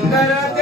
Thank yeah. you.